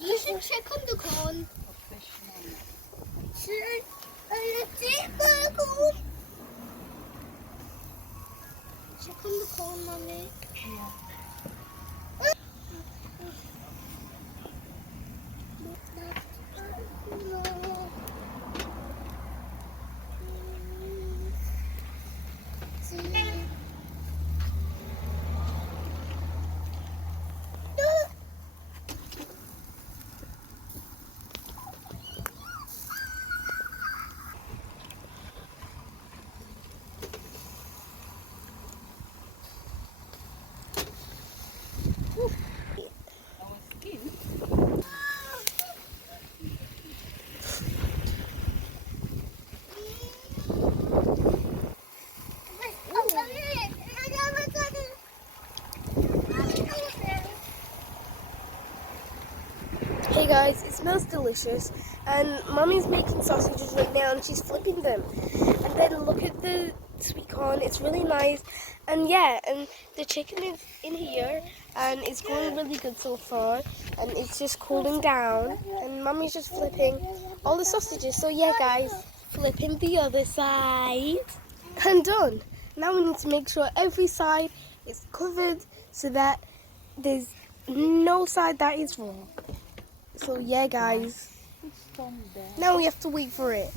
You should check on the corn. Check on the corn, Mummy. Yeah. Our skin. Hey guys, it smells delicious and Mummy's making sausages right now and she's flipping them. And then look at the sweet corn, it's really nice. And yeah, and the chicken is in here and it's going really good so far and it's just cooling down and Mummy's just flipping all the sausages. So yeah guys, flipping the other side and done. Now we need to make sure every side is covered so that there's no side that is raw. So yeah guys, now we have to wait for it.